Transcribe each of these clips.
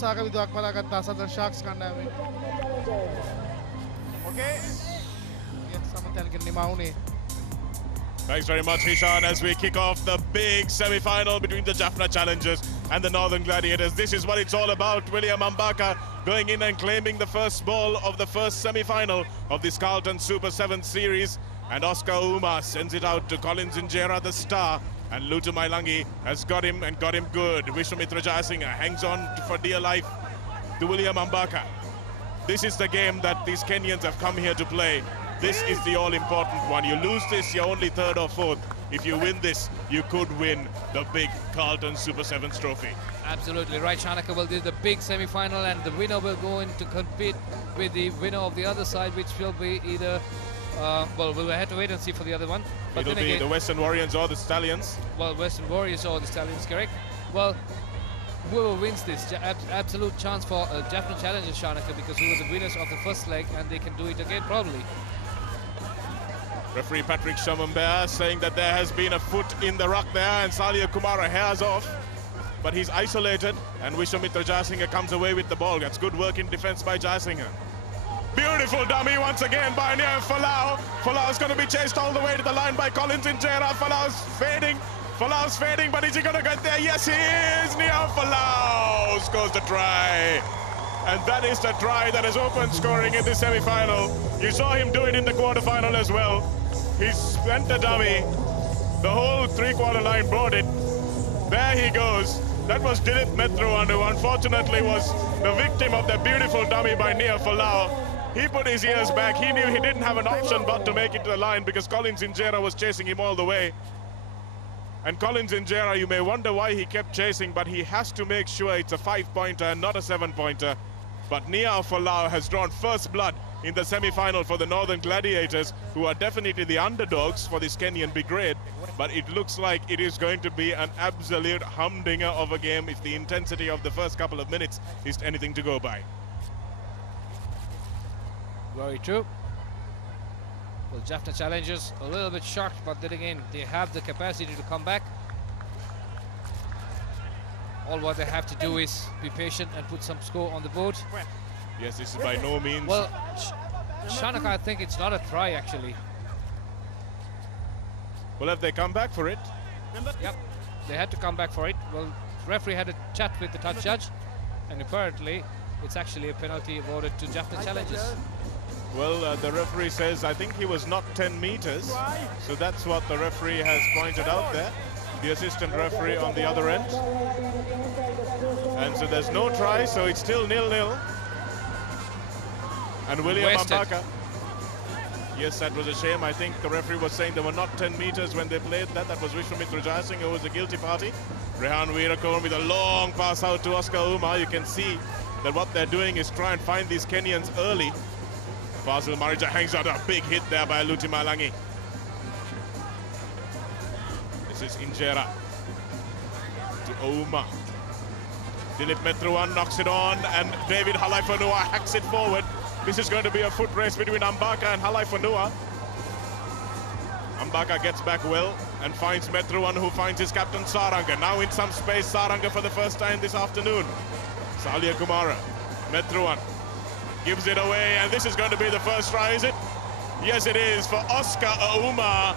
සාකවිදුවක් බලාගත්තා Southern Sharks කණ්ඩායමේ. Okay. සමතැනකින් නිමා වුණේ. Thanks very much, Hishan, as we kick off the big semi-final between the Jaffna Challengers and the Northern Gladiators. This is what it's all about. William Ambaka going in and claiming the first ball of the first semi-final of this Carlton Super 7 series. And Oscar Uma sends it out to Collins Injera, the star. And Lutu Mailangi has got him and got him good. Vishwamitra Jayasinghe hangs on for dear life to William Ambaka. This is the game that these Kenyans have come here to play. This is the all-important one. You lose this, you're only third or fourth. If you win this, you could win the big Carlton Super 7's trophy. Absolutely right, Shanaka. Well, this is the big semi-final, and the winner will go in to compete with the winner of the other side, which will be either... well, we'll have to wait and see for the other one. But it'll be the Western Warriors or the Stallions. Well, Western Warriors or the Stallions, correct. Well, whoever wins this, absolute chance for Jaffna Challengers, Shanaka, because we were the winners of the first leg, and they can do it again, probably. Referee Patrick Shamambea saying that there has been a foot in the ruck there, and Salia Kumara hairs off, but he's isolated, and Vishwamitra Jayasinghe comes away with the ball. That's good work in defense by Jayasinghe. Beautiful dummy once again by Nia Falau. Falau's going to be chased all the way to the line by Collins Injera. Falau's fading, but is he going to get there? Yes, he is. Nia Falau scores the try. And that is the try that has opened scoring in the semi-final. You saw him do it in the quarter-final as well. He spent the dummy. The whole three-quarter line brought it. There he goes. That was Dilip Methruan, who unfortunately was the victim of the beautiful dummy by Nia Falau. He put his ears back. He knew he didn't have an option but to make it to the line because Collins Injera was chasing him all the way. And Collins Injera, you may wonder why he kept chasing, but he has to make sure it's a 5-pointer and not a 7-pointer. But Nia Falau has drawn first blood in the semi-final for the Northern Gladiators, who are definitely the underdogs for this Kenyan big grade. But it looks like it is going to be an absolute humdinger of a game if the intensity of the first couple of minutes is anything to go by. Very true. Well, Jaffna Challengers a little bit shocked, but then again, they have the capacity to come back. All what they have to do is be patient and put some score on the board. Yes, this is by no means... Well, Shanaka, I think it's not a try, actually. Well, have they come back for it? Yep, they had to come back for it. Well, the referee had a chat with the touch judge, and apparently it's actually a penalty awarded to Jaffna Challengers. Well, the referee says, I think he was not 10 meters. So that's what the referee has pointed out there. The assistant referee on the other end. And so there's no try, so it's still 0-0. And William Ambaka. Yes, that was a shame. I think the referee was saying they were not 10 meters when they played that. That was Vishwamitra Jayasinghe who was the guilty party. Rehan Veerakorn with a long pass out to Oscar Uma. You can see that what they're doing is try and find these Kenyans early. Fasil Marija hangs out a big hit there by Lutu Mailangi. This is Injera to Uma. Dilip Methruan knocks it on, and David Halaifanua hacks it forward. This is going to be a foot race between Ambaka and Halaifanua. Ambaka gets back well and finds Methruan, who finds his captain Saranga. Now in some space, Saranga for the first time this afternoon. Salia Kumara, Methruan gives it away, and this is going to be the first try, is it? Yes, it is, for Oscar Auma,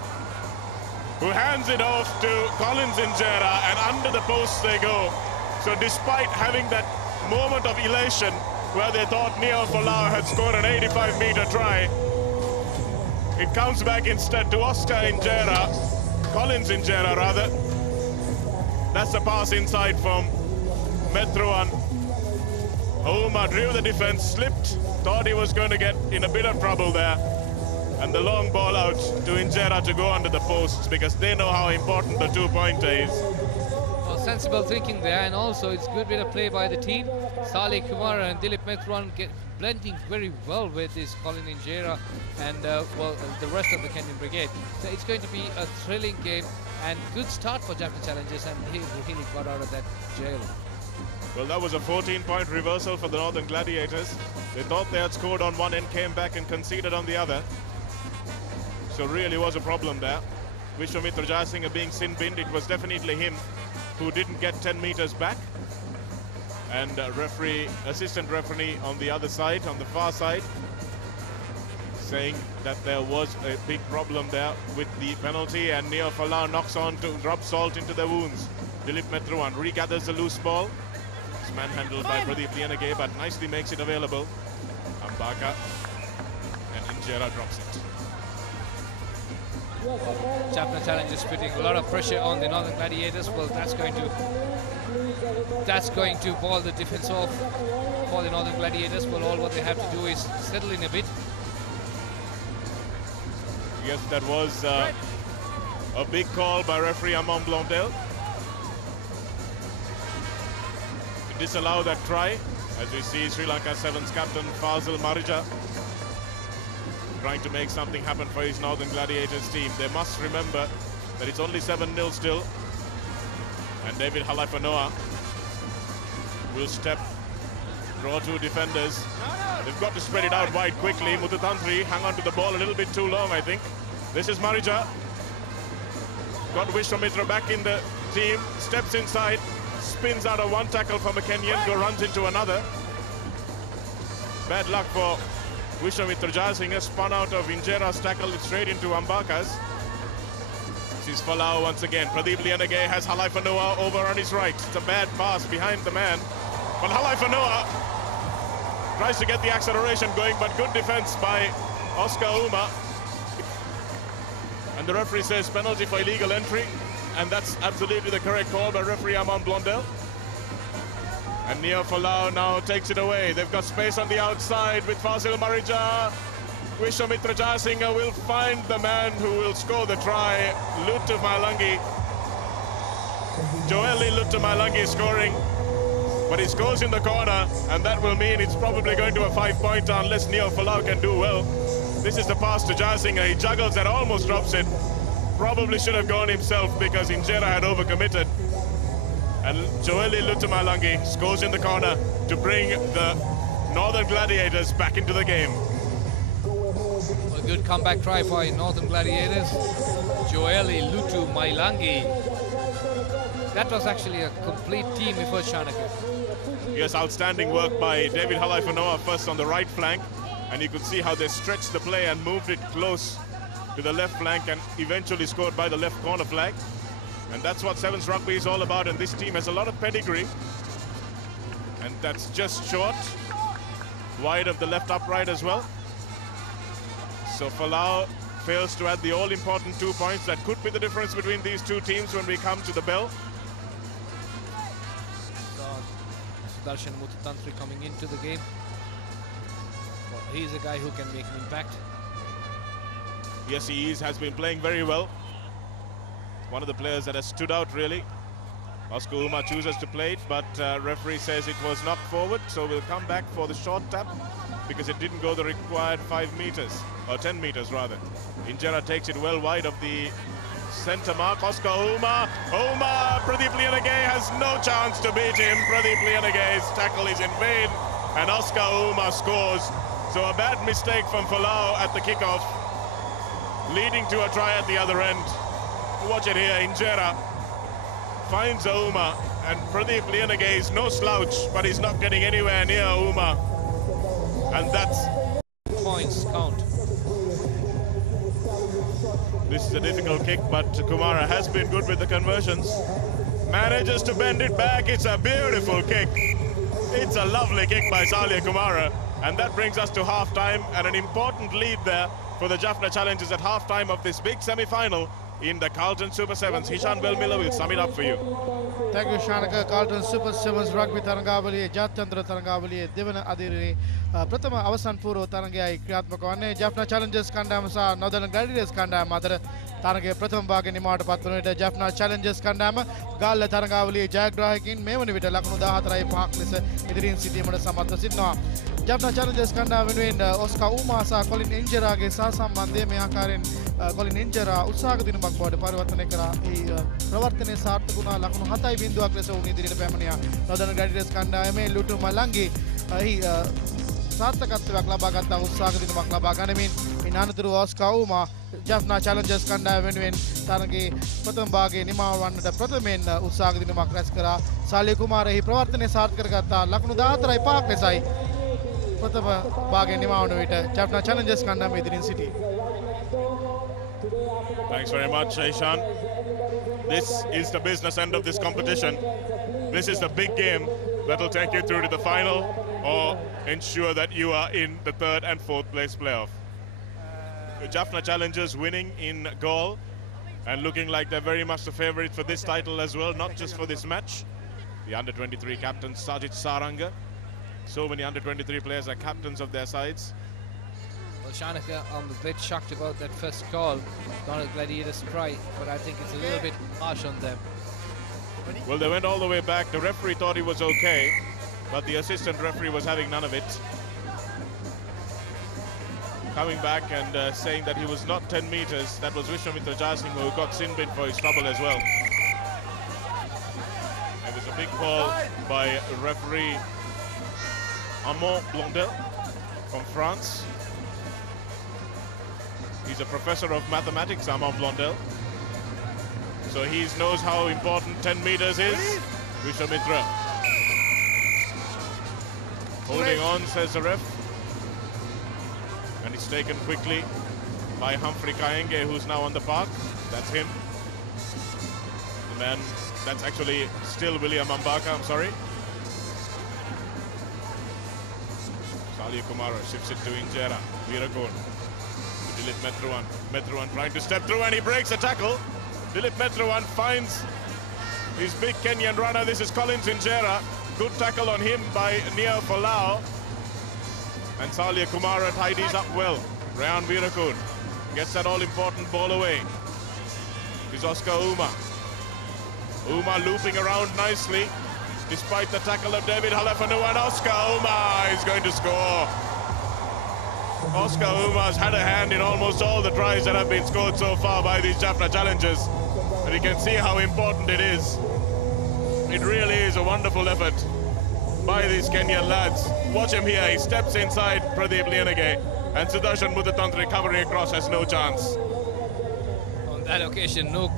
who hands it off to Collins Injera, and under the posts they go. So despite having that moment of elation where they thought Nia Falau had scored an 85-meter try, it comes back instead to Oscar Injera, Collins Injera rather. That's the pass inside from Methruan. Auma drew the defense, slipped, thought he was going to get in a bit of trouble there. And the long ball out to Injera to go under the posts because they know how important the two-pointer is. Well, sensible thinking there, and also it's good bit of play by the team. Salih Kumara and Dilip Methruan blending very well with this Colin Injera and well, the rest of the Kenyan Brigade. So it's going to be a thrilling game and good start for Jaffna Challengers, and he really got out of that jail. Well, that was a 14-point reversal for the Northern Gladiators. They thought they had scored on one end, came back and conceded on the other. So really was a problem there. Vishwamitra Jayasinghe being sin-binned, it was definitely him who didn't get 10 meters back. and assistant referee on the other side, on the far side, saying that there was a big problem there with the penalty, and Neo Falau knocks on to rub salt into the wounds. Dilip Metruan regathers the loose ball. It's manhandled by Pradeep Lianage, but nicely makes it available. Ambaka and Injera drops it. Jaffna Challengers putting a lot of pressure on the Northern Gladiators. Well, that's going to ball the defense off for the Northern Gladiators. Well, all what they have to do is settle in a bit. Yes, that was a big call by referee Amon Blondel to disallow that try. As we see Sri Lanka 7's captain Fazil Marija trying to make something happen for his Northern Gladiators team. They must remember that it's only 7-0 still, and David Halifanoa will step, draw two defenders. They've got to spread it out wide quickly. Mututantri hang on to the ball a little bit too long, I think. This is Marija. Got Vishwamitra back in the team, steps inside, spins out of one tackle from a Kenyan, runs into another. Bad luck for Vishwamitra Jayasinghe, spun out of Injera's tackle straight into Ambaka's. This is Falau once again. Pradeep Lianage has Halifanoa over on his right. It's a bad pass behind the man. But Halifanoa tries to get the acceleration going, but good defense by Oscar Uma. And the referee says penalty for illegal entry, and that's absolutely the correct call by referee Amon Blondel. And Neo Falau now takes it away. They've got space on the outside with Fazil Marija. Vishwamitra Jayasinghe will find the man who will score the try. Lutu Mailangi. Joeli Lutu Mailangi scoring. But he scores in the corner, and that will mean it's probably going to a 5-pointer unless Neo Falau can do well. This is the pass to Jayasinghe. He juggles and almost drops it. Probably should have gone himself because Injera had overcommitted. And Joeli Lutu Mailangi scores in the corner to bring the Northern Gladiators back into the game. A good comeback try for Northern Gladiators. Joeli Lutu Mailangi. That was actually a complete team effort, Shanaka. Yes, outstanding work by David Halifanoa first on the right flank. And you could see how they stretched the play and moved it close to the left flank and eventually scored by the left corner flag. And that's what 7's rugby is all about, and this team has a lot of pedigree. And that's just short, wide of the left upright as well. So Falau fails to add the all-important 2 points. That could be the difference between these two teams when we come to the bell. Sudarshan Mututantri coming into the game. Well, he's a guy who can make an impact. Yes, he has been playing very well. One of the players that has stood out really. Oscar Uma chooses to play it, but referee says it was knocked forward, so we'll come back for the short tap because it didn't go the required 5 meters, or 10 meters rather. Injera takes it well wide of the center mark. Oscar Uma, Pradeep Lianage has no chance to beat him. Pradeep Lianage's tackle is in vain, and Oscar Uma scores. So a bad mistake from Falau at the kickoff, leading to a try at the other end. Watch it here, Injera finds Uma, and Pradeep Lianage is no slouch, but he's not getting anywhere near Uma. And that's points count. This is a difficult kick, but Kumara has been good with the conversions. Manages to bend it back. It's a beautiful kick. It's a lovely kick by Salia Kumara. And that brings us to half-time, and an important lead there for the Jaffna Challengers at half-time of this big semi-final in the Carlton Super 7s. Hishan Belmiller will sum it up for you. Thank you, Shanaka. Carlton Super 7s rugby Tarangavali, Jatchandra Tarangavali, Devana Adiri, Pratama Avasan Puro Tarangai, Kriatmakone, Jaffna Challengers Kandam Sa, Northern Gladiators Kandam, Mother Tarange, Pratham Bagani Mata Patronita, Jaffna Challengers Kandam, Gala Tarangavali, Jack Drahakin, Mevanivita, Lakuda Hatrai Park, Idrin City, Samata Sidna. Jaffna Challengers Kandam win Oscar Uma Sa, Colin Injera, Sasa Mande Meakarin, Colin Injera, Usagadin Bakboard, Parvatanekara, Pravartane Sartaguna, Lakun Hatai Bindu Agreso, Nidri Pamania, Northern Gladiators Kandam, Lutu Malangi, සාර්ථකත්වයක් ලබා ගත්තා උත්සාහක දිනමක් ලබා ගනිමින් ඉන් අනතුරු ඔස්කා ඌමා ජෆ්නා Challengers කණ්ඩායම වෙනුවෙන් තරගයේ ප්‍රථම භාගයේ නිමව වන්නට ප්‍රථමයෙන් උත්සාහක දිනමක් රැස් කරා. සාලිය කුමාරෙහි ප්‍රවර්තනය සාර්ථක කරගත්තා. ලකුණු 14.5ක් ලෙසයි ප්‍රථම භාගයේ නිමව වන විට ජෆ්නා චැලෙන්ජර්ස් කණ්ඩායම ඉදිරියෙන් සිටී. Thanks very much, Ishan. This is the business end of this competition. This is the big game that will take you through to the final or ensure that you are in the 3rd and 4th place playoff. The Jaffna Challengers winning in goal and looking like they're very much the favourite for this title as well, not just for this match. The under-23 captain Sajid Saranga. So many under-23 players are captains of their sides. Well, Shanaka, I'm a bit shocked about that first call. Not a Gladiators try, but I think it's a little bit harsh on them. Well, they went all the way back. The referee thought he was okay, but the assistant referee was having none of it. Coming back and saying that he was not 10 meters. That was Vishwamitra Jaisingh who got sin bin for his trouble as well. It was a big call by referee Armand Blondel from France. He's a professor of mathematics, Armand Blondel. So he knows how important 10 meters is. Vishwamitra holding on, says the ref. And it's taken quickly by Humphrey Kayenge, who's now on the park. That's him. The man, that's actually still William Ambaka, I'm sorry. Salia Kumara shifts it to Injera. Veerakon to Dilip Metruan. Metruan trying to step through and he breaks a tackle. Dilip Metruan finds his big Kenyan runner. This is Collins Injera. Good tackle on him by Nia Folau. And Salia Kumara tidies up well. Rayan Veerakun gets that all-important ball away. Here's Oscar Uma. Uma looping around nicely, despite the tackle of David Halefanu, and Oscar Uma is going to score. Oscar Uma's had a hand in almost all the tries that have been scored so far by these Jaffna Challengers. And you can see how important it is. It really is a wonderful effort by these Kenyan lads. Watch him here, he steps inside Pradeep Lianage, and Sudarshan Muthatantri covering across has no chance. On that occasion, Luke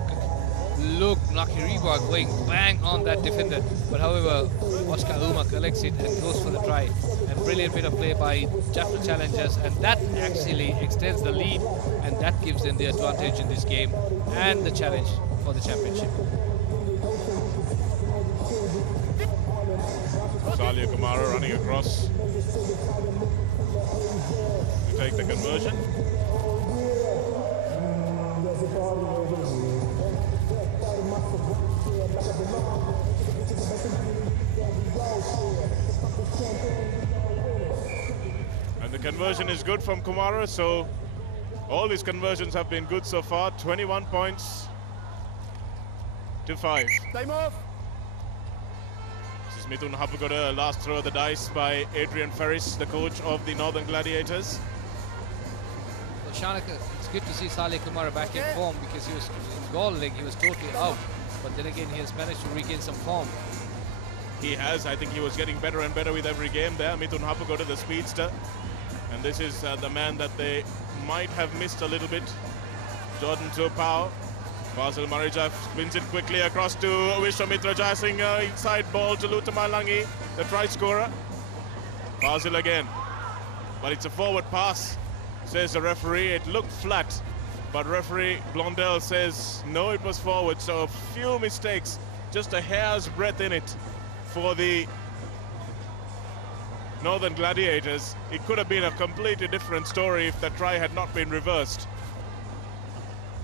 Nakiriba going bang on that defender. But however, Oscar Uma collects it and goes for the try. And brilliant bit of play by Jaffna Challengers, and that actually extends the lead, and that gives them the advantage in this game and the challenge for the championship. Salia Kumara running across to take the conversion. And the conversion is good from Kumara, so all these conversions have been good so far. 21 points to 5. Time off. Mithun Hapugoda, last throw of the dice by Adrian Ferris, the coach of the Northern Gladiators. Well, Shanaka, it's good to see Saleh Kumara back in form, because he was in goal leg, he was totally out. But then again, he has managed to regain some form. He has. I think he was getting better and better with every game there. Mithun Hapugoda, the speedster. And this is the man that they might have missed a little bit. Jordan Tupau. Basil Marija spins it quickly across to Vishwamitra Jaisingh, inside ball to Lutamalangi, the try scorer. Basil again, but it's a forward pass, says the referee. It looked flat, but referee Blondel says no, it was forward. So a few mistakes, just a hair's breadth in it for the Northern Gladiators. It could have been a completely different story if the try had not been reversed.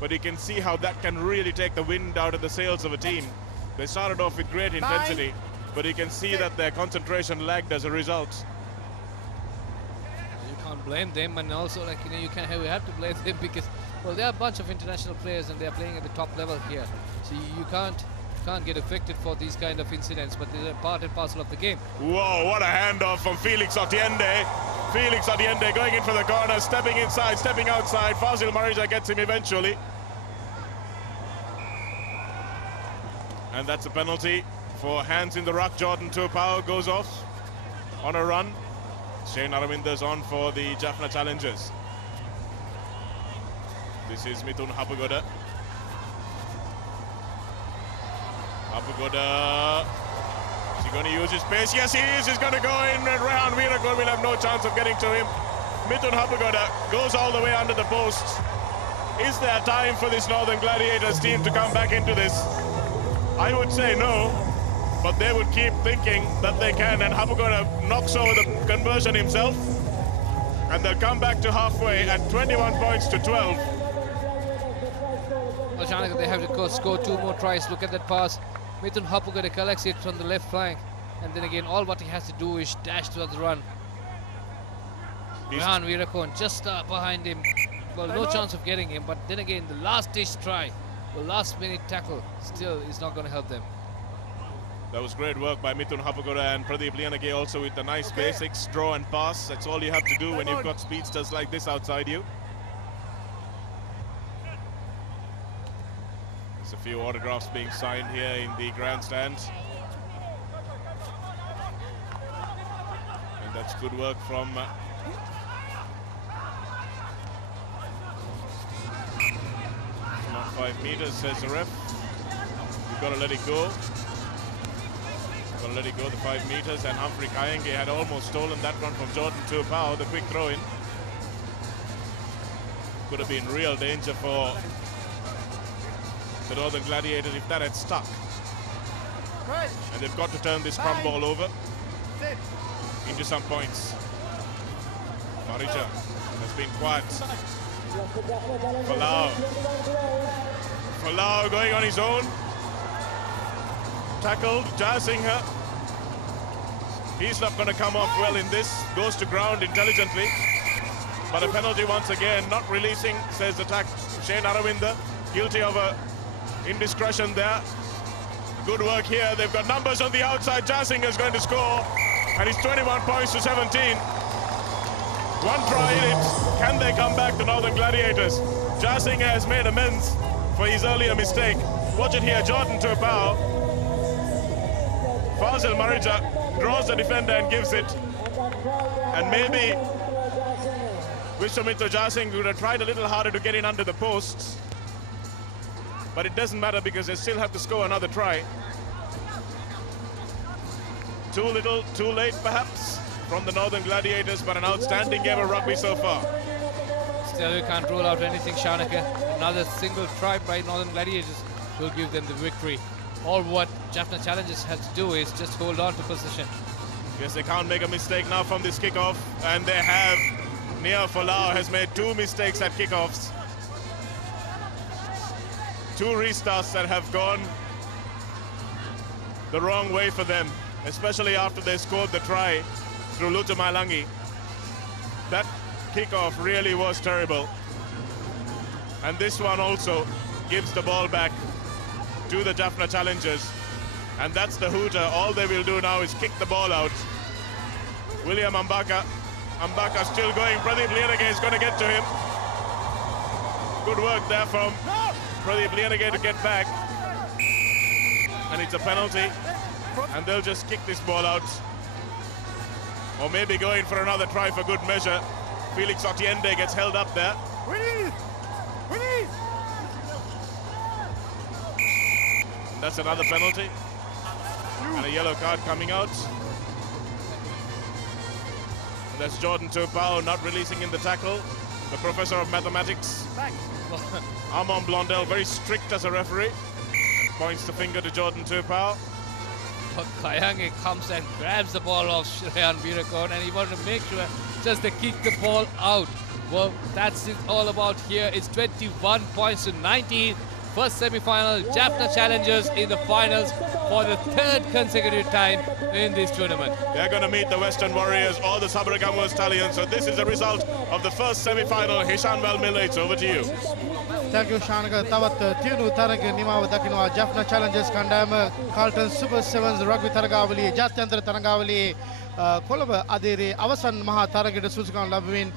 But you can see how that can really take the wind out of the sails of a team. They started off with great intensity, but you can see that their concentration lagged as a result. You can't blame them, and also, like, you know, we have to blame them because, well, they are a bunch of international players and they are playing at the top level here. So you can't get affected for these kind of incidents, but they're part and parcel of the game. Whoa, what a handoff from Felix Otiende. Felix Otiende going in for the corner, stepping inside, stepping outside. Fazil Marija gets him eventually. And that's a penalty for hands in the ruck. Jordan Tupau goes off on a run. Shane Aravinder's on for the Jaffna Challengers. This is Mithun Hapagoda. Hapagoda. Is he going to use his pace? Yes, he is. He's going to go in. Rehan Veerakon will have no chance of getting to him. Mithun Hapagoda goes all the way under the posts. Is there time for this Northern Gladiators team to come back into this? I would say no, but they would keep thinking that they can, and Hapagoda knocks over the conversion himself, and they'll come back to halfway at 21 points to 12. Well, Shanika, they have to go score 2 more tries. Look at that pass. Mithun Hapagoda collects it from the left flank, and then again, all what he has to do is dash towards the run. Rehan Veerakon just behind him. Well, no chance of getting him, but then again, the last-ditch try, the last-minute tackle, still is not going to help them. That was great work by Mithun Hapagoda and Pradeep Lianage also with the nice basics, draw and pass. That's all you have to do when you've got speedsters like this outside you. There's a few autographs being signed here in the grandstand. And that's good work from not 5 meters, says the ref. You've got to let it go. Got to let it go, the 5 meters, and Humphrey Kayenge had almost stolen that one from Jordan Tuapau, the quick throw-in. Could have been real danger for the Northern Gladiators if that had stuck. And they've got to turn this scrum ball over into some points. Marija has been quiet. Falau going on his own. Tackled, Jayasinghe. He's not going to come off well in this. Goes to ground intelligently. But a penalty once again, not releasing, says the Shane Aravinder. Guilty of a indiscretion there. Good work here. They've got numbers on the outside. Jayasinghe is going to score. And it's 21 points to 17. One try in it. Can they come back to Northern Gladiators? Jayasinghe has made amends for his earlier mistake. Watch it here, Jordan Tuapau. Fazil Marija draws the defender and gives it. And maybe Vishwamitra Jayasinghe would have tried a little harder to get in under the posts. But it doesn't matter because they still have to score another try. Too little, too late perhaps from the Northern Gladiators, but an outstanding game of rugby so far. Still, you can't rule out anything, Shanaka. Another single try by Northern Gladiators will give them the victory. All what Jaffna Challengers has to do is just hold on to position. Yes, they can't make a mistake now from this kickoff, and they have. Nia Falau has made 2 mistakes at kickoffs. 2 restarts that have gone the wrong way for them, especially after they scored the try through Luta Mailangi. That kickoff really was terrible. And this one also gives the ball back to the Jaffna Challengers. And that's the hooter. All they will do now is kick the ball out. William Ambaka. Ambaka still going. Pradeep Lianage is going to get to him. Good work there from Pradeep Lianage to get back. And it's a penalty. And they'll just kick this ball out. Or maybe go in for another try for good measure. Felix Otiende gets held up there. That's another penalty. And a yellow card coming out. And that's Jordan Tuapau not releasing in the tackle. The professor of mathematics. Armand Blondel, very strict as a referee. Points the finger to Jordan Tuapau. But Kayenge comes and grabs the ball off Rehan Veerakon, and he wanted to make sure just to kick the ball out. Well, that's it all about here. It's 21 points to 19. First semi-final, Jaffna Challengers in the finals for the 3rd consecutive time in this tournament. They're going to meet the Western Warriors or the Sabaragamuwa Stallions. So this is the result of the first semi-final. Hishan Valmila, it's over to you. Thank you, Shanaka. Tavat Tinu Tarag Nima Dakino, Jaffna Challengers-Carlton, Carlton Super 7's Rugby Taragavali, Jatyantra Tarangavali, Colombo Adiri, Avasan Maha Taragita Suzukan Labwin.